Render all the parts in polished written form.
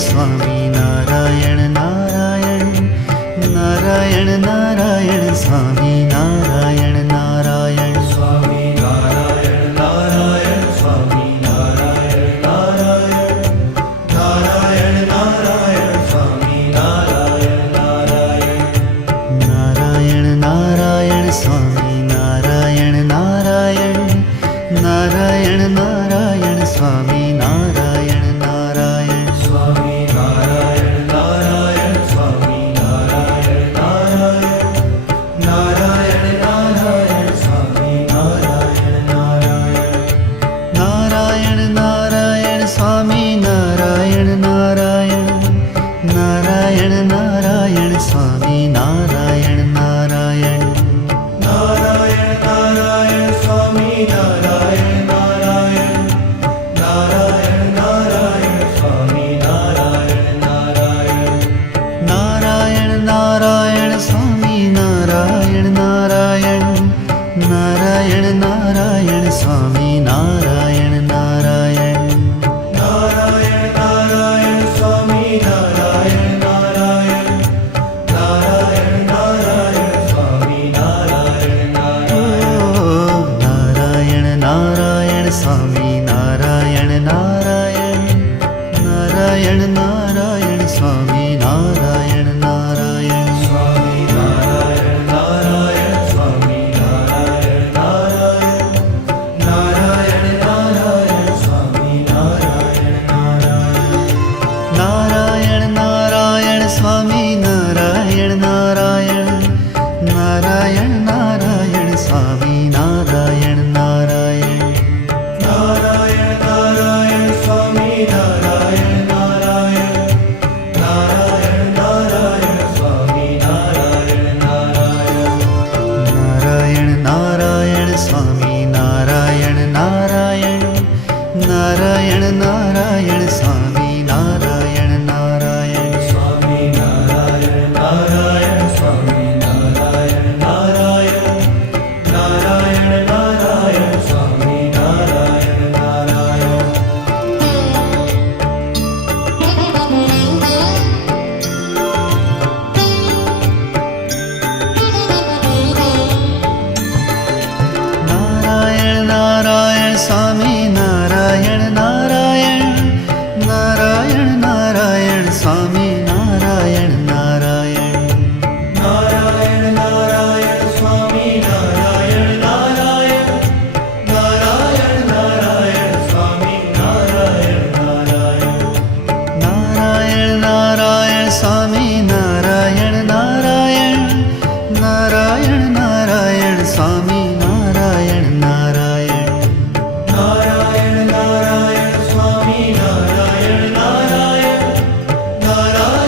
Swami Narayan Narayan Narayan Narayan Swami Narayan Narayan Swami Narayan Narayan Swami Narayan Narayan Narayan Narayan Swami Narayan Narayan Narayan Narayan Swami Narayan Narayan Narayan Narayan Swami Narayan Narayan Swami Narayan Narayan Swami Narayan Narayan Narayan Narayan Swami Narayan Narayan Narayan Narayan Swami Narayan Narayan Narayan Narayan Swami Narayan Narayan Narayan Narayan Swami Narayan Narayan Narayan Narayan Swami Narayan Narayan Narayan Narayan Swami Narayan Narayan Narayan Narayan Swami Narayan Narayan Narayan Narayan Swami Narayan Narayan Narayan Narayan Swami Narayan Narayan Narayan Narayan Swami Narayan Narayan Narayan Narayan Swami Narayan Narayan Swami Narayan Narayan Swami Narayan Narayan Narayan Narayan Swami Narayan Narayan Narayan Narayan Swami Narayan Narayan Narayan Narayan Swami Narayan Narayan Narayan Narayan Swami Narayan Narayan Narayan Narayan Swami Narayan Narayan Narayan Narayan Swami Narayan Narayan Narayan Narayan Swami Narayan Narayan Swami Narayan Narayan Swami Narayan Narayan Narayan Narayan Swami Narayan Narayan Narayan Narayan Swami Narayan Narayan Narayan Narayan Swami Narayan Narayan Narayan Narayan Swami Narayan Narayan Narayan Narayan Swami Narayan Narayan Narayan Narayan Swami Narayan Narayan Narayan Narayan Swami Narayan Narayan Narayan Narayan Swami Narayan Narayan Narayan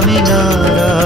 Swaminarayan